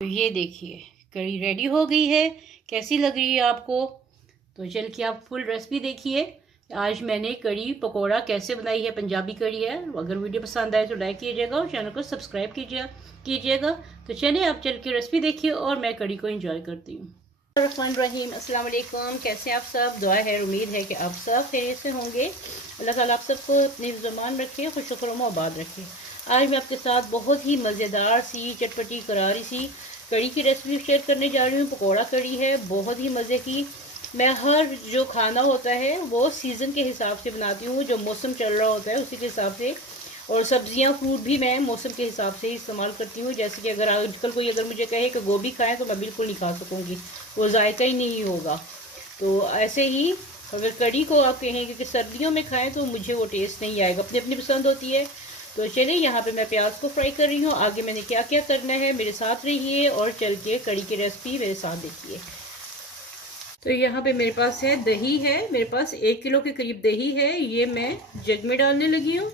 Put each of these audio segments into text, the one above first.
तो ये देखिए कड़ी रेडी हो गई है। कैसी लग रही है आपको? तो चल के आप फुल रेसिपी देखिए। आज मैंने कड़ी पकोड़ा कैसे बनाई है, पंजाबी कड़ी है। अगर वीडियो पसंद आए तो लाइक कीजिएगा और चैनल को सब्सक्राइब कीजिएगा। तो चलिए आप चल के रेसिपी देखिए और मैं कड़ी को एंजॉय करती हूँ। रहीम अस्सलाम वालेकुम, कैसे आप सब? दुआ है, उम्मीद है कि आप सब खैरियत से होंगे। अल्लाह ताला आप सबको अपनी ज़बान रखे, खुश खुशम आबाद रखे। आज मैं आपके साथ बहुत ही मज़ेदार सी चटपटी करारी सी कड़ी की रेसिपी शेयर करने जा रही हूँ। पकोड़ा कड़ी है, बहुत ही मज़े की। मैं हर जो खाना होता है वो सीज़न के हिसाब से बनाती हूँ, जो मौसम चल रहा होता है उसी के हिसाब से। और सब्जियां फ्रूट भी मैं मौसम के हिसाब से ही इस्तेमाल करती हूँ। जैसे कि अगर आजकल कोई अगर मुझे कहे कि गोभी खाएं तो मैं बिल्कुल नहीं खा सकूँगी, वो जायका ही नहीं होगा। तो ऐसे ही अगर कड़ी को आप कहेंगे कि सर्दियों में खाएं तो मुझे वो टेस्ट नहीं आएगा, अपनी अपनी पसंद होती है। तो चलिए यहाँ पे मैं प्याज को फ्राई कर रही हूँ। आगे मैंने क्या क्या करना है मेरे साथ रहिए और चल के कड़ी की रेसिपी मेरे साथ देखिए। तो यहाँ पे मेरे पास है दही है, मेरे पास 1 किलो के करीब दही है। ये मैं जग में डालने लगी हूँ।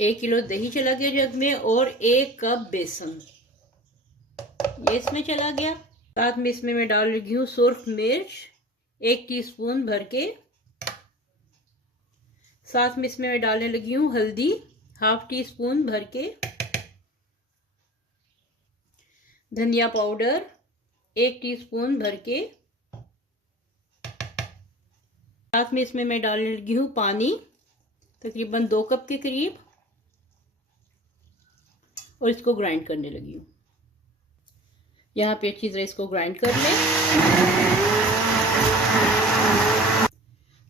1 किलो दही चला गया जग में और 1 कप बेसन ये इसमें चला गया। साथ में इसमें मैं डाल रही हूँ सुर्ख मिर्च 1 टीस्पून भर के। साथ में इसमें मैं डालने लगी हूँ हल्दी 1/2 टीस्पून भर के। धनिया पाउडर 1 टीस्पून भर के। साथ में इसमें मैं डालने लगी हूँ पानी तकरीबन 2 कप के करीब और इसको ग्राइंड करने लगी हूँ। यहाँ पे अच्छी तरह इसको ग्राइंड कर लें।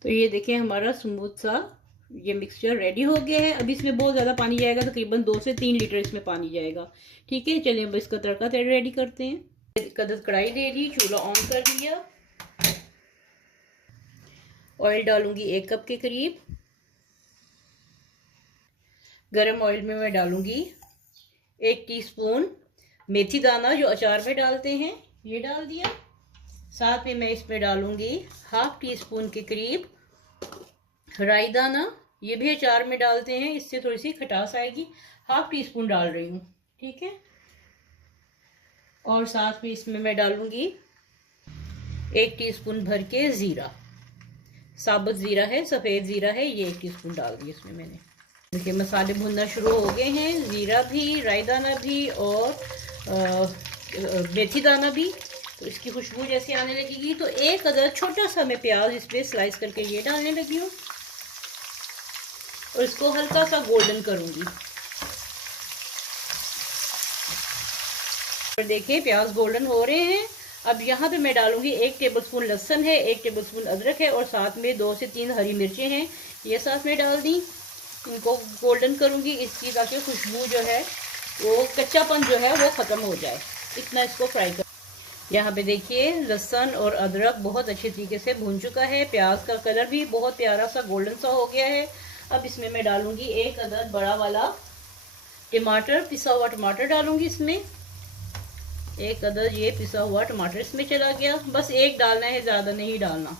तो ये देखें हमारा स्मूथ सा ये मिक्सचर रेडी हो गया है। अभी इसमें बहुत ज़्यादा पानी जाएगा, तकरीबन 2 से 3 लीटर इसमें पानी जाएगा। ठीक है, चलिए अब इसका तड़का रेडी करते हैं। कढ़ाई ले ली, चूल्हा ऑन कर दिया। ऑयल डालूंगी 1 कप के करीब। गरम ऑयल में मैं डालूंगी 1 टीस्पून मेथी दाना, जो अचार में डालते हैं, ये डाल दिया। साथ में मैं इसमें डालूंगी 1/2 टीस्पून के करीब राई दाना, ये भी अचार में डालते हैं, इससे थोड़ी सी खटास आएगी। 1/2 टीस्पून डाल रही हूँ। ठीक है, और साथ में इसमें मैं डालूंगी 1 टीस्पून भर के जीरा, साबुत जीरा है, सफ़ेद जीरा है, ये 1 टीस्पून डाल दिया इसमें मैंने। देखिए मसाले भुनना शुरू हो गए हैं, जीरा भी, राई दाना भी और मेथी दाना भी। तो इसकी खुशबू जैसे आने लगेगी तो 1 अदर छोटा सा मैं प्याज इस पे स्लाइस करके ये डालने लगी हूँ और इसको हल्का सा गोल्डन करूंगी। और देखिए प्याज गोल्डन हो रहे हैं। अब यहाँ पे मैं डालूंगी 1 टेबलस्पून लहसुन है, 1 टेबलस्पून अदरक है और साथ में 2 से 3 हरी मिर्चें हैं, ये साथ में डाल दी। इनको गोल्डन करूंगी इसकी, ताकि खुशबू जो है वो कच्चापन जो है वो ख़त्म हो जाए, इतना इसको फ्राई कर। यहाँ पे देखिए लहसुन और अदरक बहुत अच्छे तरीके से भून चुका है। प्याज का कलर भी बहुत प्यारा सा गोल्डन सा हो गया है। अब इसमें मैं डालूंगी 1 अदद बड़ा वाला टमाटर, पिसा हुआ टमाटर डालूंगी इसमें। 1 अदद ये पिसा हुआ टमाटर इसमें चला गया। बस 1 डालना है, ज़्यादा नहीं डालना।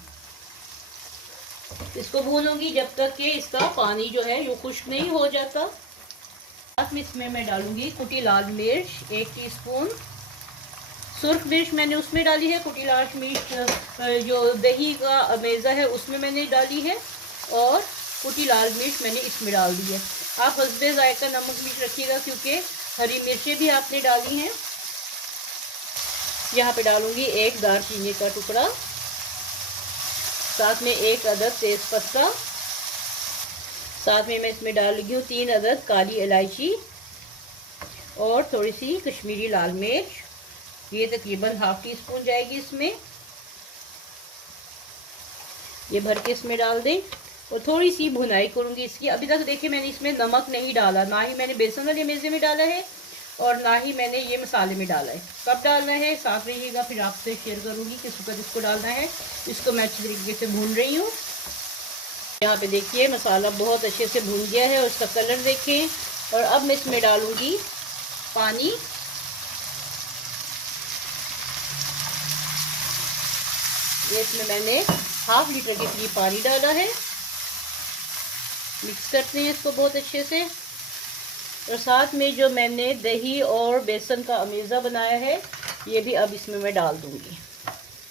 इसको भूनूंगी जब तक कि इसका पानी जो है वो खुश्क नहीं हो जाता। साथ में इसमें मैं डालूंगी कुटी लाल मिर्च 1 टीस्पून। सुर्ख मिर्च मैंने उसमें डाली है, कुटी लाल मिर्च जो दही का अमेज़ा है उसमें मैंने डाली है और कुटी लाल मिर्च मैंने इसमें डाल दी है। आप हस्बे जायका नमक मिर्च रखिएगा क्योंकि हरी मिर्चें भी आपने डाली हैं। यहाँ पे डालूंगी 1 दालचीनी का टुकड़ा, साथ में 1 अदद तेज पत्ता, साथ में मैं इसमें डाल लगी हूँ 3 अदद काली इलायची और थोड़ी सी कश्मीरी लाल मिर्च, ये तकरीबन 1/2 टीस्पून जाएगी इसमें। ये भर के इसमें डाल दें और थोड़ी सी भुनाई करूंगी इसकी। अभी तक देखिए मैंने इसमें नमक नहीं डाला, ना ही मैंने बेसन वाले मेज़े में डाला है और ना ही मैंने ये मसाले में डाला है। कब डालना है साथ रहिएगा, फिर आपसे शेयर करूंगी किस वक्त इसको डालना है। इसको मैं अच्छी तरीके से भून रही हूँ। यहाँ पे देखिए मसाला बहुत अच्छे से भून गया है और उसका कलर देखें। और अब मैं इसमें डालूंगी पानी। ये इसमें मैंने 1/2 लीटर के करीब पानी डाला है। मिक्स करते हैं इसको बहुत अच्छे से। और साथ में जो मैंने दही और बेसन का अमेज़ा बनाया है ये भी अब इसमें मैं डाल दूंगी।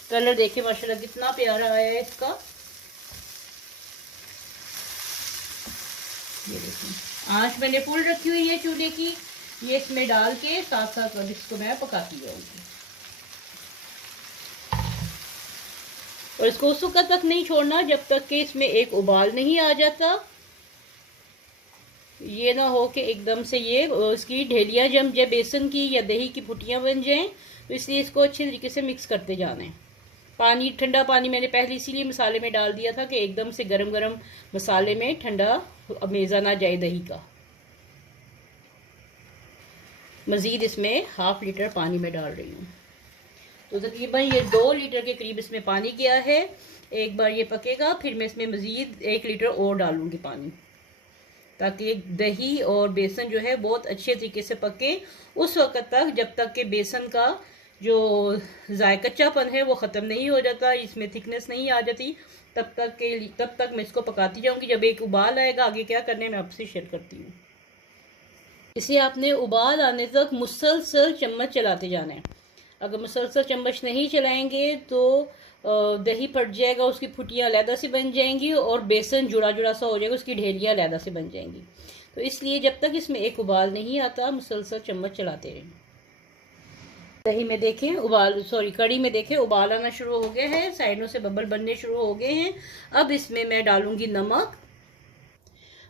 कलर देखिए माशाल्लाह कितना प्यारा आया है इसका। ये देखिए आंच मैंने फुल रखी हुई है चूल्हे की। ये इसमें डाल के साथ साथ अब इसको मैं पकाती जाऊंगी और इसको उस वक्त तक नहीं छोड़ना जब तक कि इसमें एक उबाल नहीं आ जाता। ये ना हो कि एकदम से ये इसकी ढेलियाँ जम जाए बेसन की या दही की फुटियाँ बन जाएं, तो इसलिए इसको अच्छे तरीके से मिक्स करते जाना है। पानी ठंडा पानी मैंने पहले इसीलिए मसाले में डाल दिया था कि एकदम से गरम गरम मसाले में ठंडा अमेज़ा ना जाए दही का। मज़ीद इसमें हाफ लीटर पानी में डाल रही हूँ, तो तकरीबन ये 2 लीटर के करीब इसमें पानी गया है। एक बार ये पकेगा फिर मैं इसमें मज़ीद 1 लीटर और डालूँगी पानी, ताकि दही और बेसन जो है बहुत अच्छे तरीके से पके उस वक्त तक जब तक कि बेसन का जो कच्चापन है वो ख़त्म नहीं हो जाता, इसमें थिकनेस नहीं आ जाती, तब तक मैं इसको पकाती जाऊंगी। जब एक उबाल आएगा आगे क्या करने मैं आपसे शेयर करती हूँ। इसे आपने उबाल आने तक मुसलसल चम्मच चलाते जाना है। अगर मुसलसल चम्मच नहीं चलाएंगे तो दही फट जाएगा, उसकी फुटियाँ अलहदा से बन जाएंगी और बेसन जुड़ा जुड़ा सा हो जाएगा, उसकी ढेलियाँ अलहदा से बन जाएंगी। तो इसलिए जब तक इसमें एक उबाल नहीं आता मुसलसल चम्मच चलाते रहें। दही में देखें कड़ी में देखें उबाल आना शुरू हो गया है, साइडों से बबल बनने शुरू हो गए हैं। अब इसमें मैं डालूंगी नमक।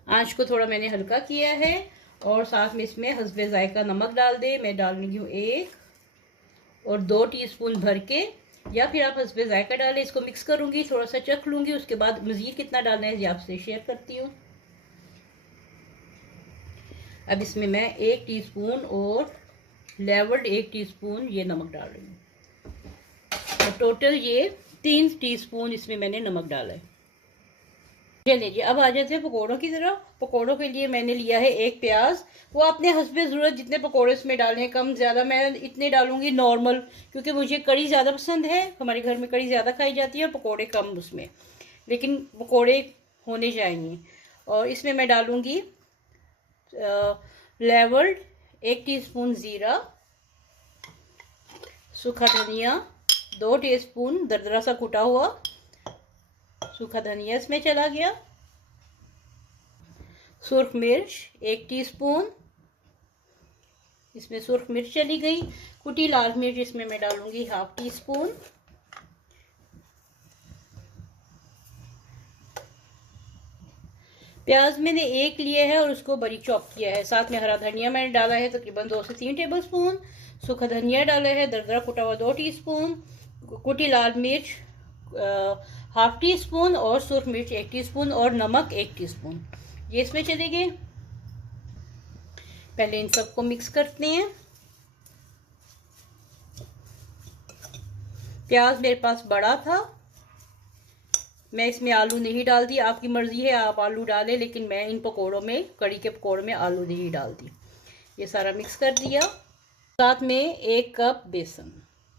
आंच को थोड़ा मैंने हल्का किया है और साथ में इसमें हस्बे जायका नमक डाल दे। मैं डाल रही हूँ 1 और 2 टीस्पून भर के, या फिर आप हस्बे जायका डालें। इसको मिक्स करूंगी, थोड़ा सा चख लूंगी, उसके बाद मज़ीद कितना डालना है ये आपसे शेयर करती हूँ। अब इसमें मैं 1 टीस्पून और लेवर्ड 1 टीस्पून ये नमक डाल रही हूँ और टोटल ये 3 टीस्पून इसमें मैंने नमक डाला है। चलिए जी अब आ जाते हैं पकौड़ों की तरफ। पकौड़ों के लिए मैंने लिया है 1 प्याज। वो अपने हस्बे ज़रूरत जितने पकौड़े इसमें डालें, कम ज़्यादा मैं इतने डालूंगी नॉर्मल, क्योंकि मुझे कड़ी ज़्यादा पसंद है। हमारे घर में कड़ी ज़्यादा खाई जाती है और पकौड़े कम उसमें, लेकिन पकौड़े होने चाहिए। और इसमें मैं डालूंगी लेवर्ड 1 टीस्पून ज़ीरा, सूखा धनिया 2 टीस्पून दरदरा सा कुटा हुआ सूखा धनिया इसमें चला गया, सुर्ख मिर्च 1 टीस्पून, इसमें सुर्ख मिर्च चली गई। कुटी लाल मिर्च इसमें मैं डालूंगी हाफ टीस्पून। प्याज मैंने 1 लिया है और उसको बरीक चॉप किया है। साथ में हरा धनिया मैंने डाला है तकरीबन 2 से 3 टेबलस्पून, सूखा धनिया डाला है दरदरा कुटा हुआ 2 टीस्पून, कुटी लाल मिर्च हाफ टीस्पून और सुर्ख मिर्च 1 टीस्पून और नमक 1 टीस्पून ये इसमें चलेंगे। पहले इन सबको मिक्स करते हैं। प्याज मेरे पास बड़ा था, मैं इसमें आलू नहीं डालती, आपकी मर्जी है आप आलू डालें, लेकिन मैं इन पकोड़ों में कड़ी के पकोड़ों में आलू नहीं डालती। ये सारा मिक्स कर दिया। साथ में 1 कप बेसन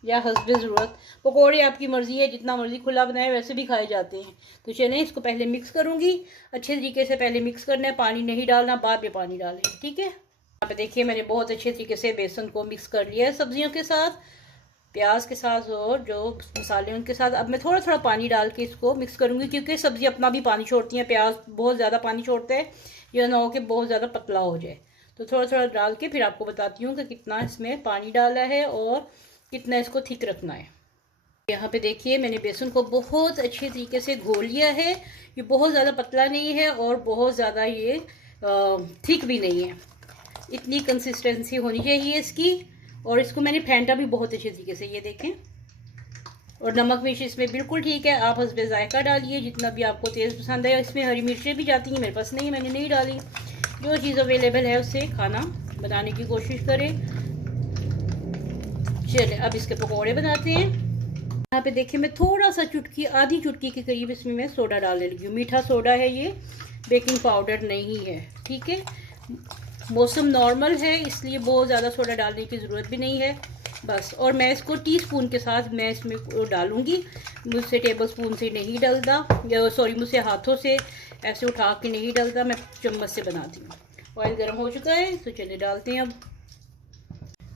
या हस्बे ज़रूरत, पकोड़े आपकी मर्जी है, जितना मर्जी खुला बनाए वैसे भी खाए जाते हैं। तो चलें इसको पहले मिक्स करूँगी अच्छे तरीके से। पहले मिक्स करना है, पानी नहीं डालना, बाद में पानी डालें, ठीक है। यहाँ पे देखिए मैंने बहुत अच्छे तरीके से बेसन को मिक्स कर लिया है सब्जियों के साथ, प्याज के साथ और जो मसाले उनके साथ। अब मैं थोड़ा थोड़ा पानी डाल के इसको मिक्स करूँगी, क्योंकि सब्ज़ी अपना भी पानी छोड़ती हैं। प्याज बहुत ज़्यादा पानी छोड़ता है, यह ना हो कि बहुत ज़्यादा पतला हो जाए। तो थोड़ा थोड़ा डाल के फिर आपको बताती हूँ कि कितना इसमें पानी डाला है और कितना इसको थिक रखना है। यहाँ पे देखिए मैंने बेसन को बहुत अच्छे तरीके से घोल लिया है। ये बहुत ज़्यादा पतला नहीं है और बहुत ज़्यादा ये थिक भी नहीं है, इतनी कंसिस्टेंसी होनी चाहिए इसकी। और इसको मैंने फेंटा भी बहुत अच्छे तरीके से, ये देखें। और नमक मिर्च इसमें बिल्कुल ठीक है, आप हस्बे जायका डालिए जितना भी आपको तेज़ पसंद है। इसमें हरी मिर्चें भी जाती हैं, मेरे पास नहीं है, मैंने नहीं डाली। जो चीज़ अवेलेबल है उससे खाना बनाने की कोशिश करें। चलिए अब इसके पकौड़े बनाते हैं। यहाँ पे देखिए मैं थोड़ा सा आधी चुटकी के करीब इसमें मैं सोडा डालने लगी हूँ। मीठा सोडा है ये, बेकिंग पाउडर नहीं है, ठीक है। मौसम नॉर्मल है इसलिए बहुत ज़्यादा सोडा डालने की ज़रूरत भी नहीं है बस। और मैं इसको टीस्पून के साथ मैं इसमें डालूँगी, मुझसे टेबल स्पून से नहीं डलता, मुझसे हाथों से ऐसे उठा के नहीं डलता, मैं चम्मच से बनाती हूँ। ऑयल गर्म हो चुका है तो चलिए डालते हैं अब।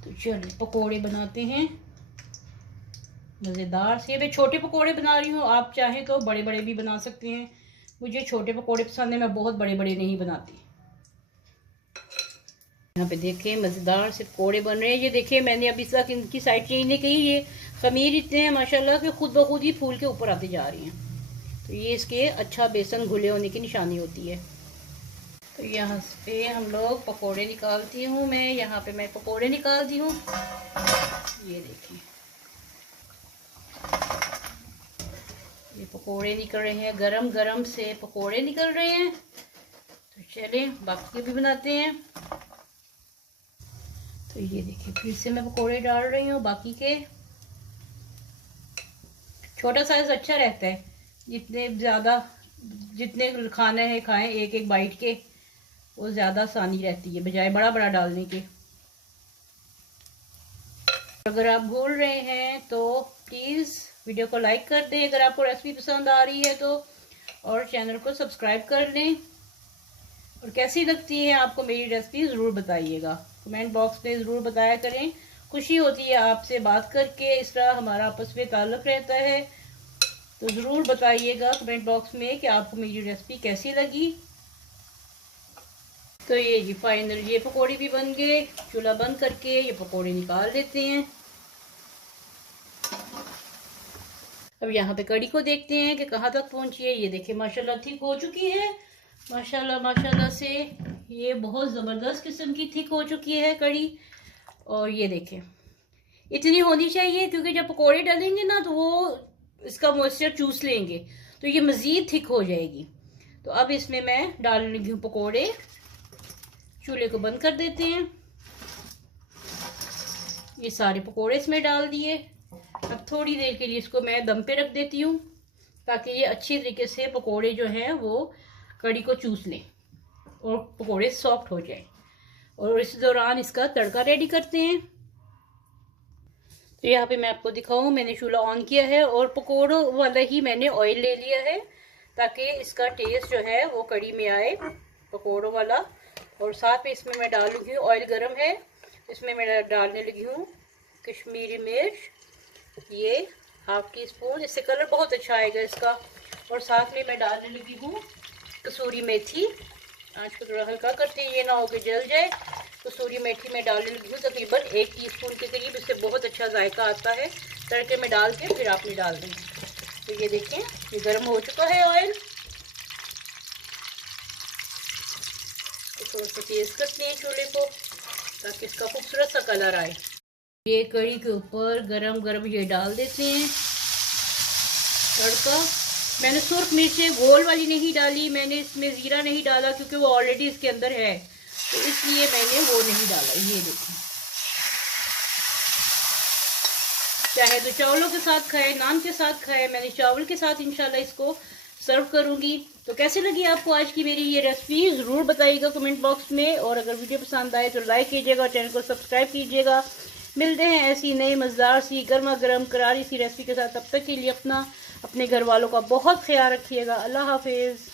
तो चलिए पकोड़े बनाते हैं मज़ेदार से। मैं छोटे पकोड़े बना रही हूँ, आप चाहें तो बड़े बड़े भी बना सकते हैं। मुझे छोटे पकोड़े पसंद है, मैं बहुत बड़े बड़े नहीं बनाती। यहाँ पे देखें मज़ेदार से पकोड़े बन रहे हैं। ये देखिए मैंने अभी तक इनकी साइड चेंज नहीं की। ये खमीर इतने हैं माशाल्लाह कि खुद ब खुद ही फूल के ऊपर आते जा रही हैं। तो ये इसके अच्छा बेसन घुले होने की निशानी होती है। तो यहाँ पे हम लोग पकोड़े निकालती हूँ मैं। यहाँ पे मैं पकोड़े निकालती हूँ। ये देखें ये पकोड़े निकल रहे हैं, गरम गरम से पकोड़े निकल रहे हैं। तो चलिए बाकी के भी बनाते हैं। तो ये देखिए फिर से मैं पकोड़े डाल रही हूँ बाकी के। छोटा साइज अच्छा रहता है, जितने खाना है खाएं एक एक बाइट के, वो ज़्यादा आसानी रहती है बजाय बड़ा बड़ा डालने के। अगर आप भूल रहे हैं तो प्लीज़ वीडियो को लाइक कर दें अगर आपको रेसिपी पसंद आ रही है तो, और चैनल को सब्सक्राइब कर लें। और कैसी लगती है आपको मेरी रेसिपी ज़रूर बताइएगा, कमेंट बॉक्स में ज़रूर बताया करें। खुशी होती है आपसे बात करके, इस तरह हमारा आपस में ताल्लुक़ रहता है। तो ज़रूर बताइएगा कमेंट बॉक्स में कि आपको मेरी रेसिपी कैसी लगी। तो ये जी फाइनल ये पकोड़े भी बन गए। चूल्हा बंद करके ये पकोड़े निकाल लेते हैं। अब यहाँ पे कड़ी को देखते हैं कि कहाँ तक पहुँची है। ये देखिए माशाल्लाह थिक हो चुकी है, माशाल्लाह माशाल्लाह से ये बहुत ज़बरदस्त किस्म की थिक हो चुकी है कड़ी। और ये देखें इतनी होनी चाहिए क्योंकि जब पकोड़े डालेंगे ना तो वो इसका मॉइस्चर चूस लेंगे, तो ये मज़ीद थिक हो जाएगी। तो अब इसमें मैं डाल लगी हूँ पकोड़े। चूल्हे को बंद कर देते हैं। ये सारे पकोड़े इसमें डाल दिए। अब थोड़ी देर के लिए इसको मैं दम पे रख देती हूँ ताकि ये अच्छी तरीके से पकोड़े जो हैं वो कड़ी को चूस लें और पकोड़े सॉफ्ट हो जाए। और इस दौरान इसका तड़का रेडी करते हैं। तो यहाँ पे मैं आपको दिखाऊँ, मैंने चूल्हा ऑन किया है और पकोड़ों वाला ही मैंने ऑयल ले लिया है ताकि इसका टेस्ट जो है वो कड़ी में आए पकोड़ों वाला। और साथ में इसमें मैं डालूंगी, ऑयल गरम है, इसमें मैं डालने लगी हूँ कश्मीरी मिर्च, ये हाफ टी स्पून, इससे कलर बहुत अच्छा आएगा इसका। और साथ में मैं डालने लगी हूँ कसूरी मेथी। आँच को थोड़ा हल्का करते हैं, ये ना हो कि जल जाए। कसूरी मेथी में डालने लगी हूँ तकरीबन 1 टीस्पून के करीब, इससे बहुत अच्छा जायका आता है। तड़के में डाल के फिर आपने डाल दें। तो ये देखें ये गर्म हो चुका है ऑयल। थोड़ा सा तेज करते हैं चूल्हे को ताकि इसका खूबसूरत सा कलर आए। ये कड़ी के ऊपर गरम गरम ये डाल देते हैं तड़का। मैंने सुर्ख मिर्चें गोल वाली नहीं डाली, मैंने इसमें ज़ीरा नहीं डाला क्योंकि वो ऑलरेडी इसके अंदर है, तो इसलिए मैंने वो नहीं डाला। ये देखिए चाहे तो चावलों के साथ खाए, नान के साथ खाए, मैंने चावल के साथ इंशाल्लाह इसको सर्व करूंगी। तो कैसी लगी आपको आज की मेरी ये रेसिपी ज़रूर बताइएगा कमेंट बॉक्स में। और अगर वीडियो पसंद आए तो लाइक कीजिएगा, चैनल को सब्सक्राइब कीजिएगा। मिलते हैं ऐसी नई मज़ेदार सी गर्मा गर्म करारी सी रेसिपी के साथ। तब तक के लिए अपने घर वालों का बहुत ख्याल रखिएगा। अल्लाह हाफिज़।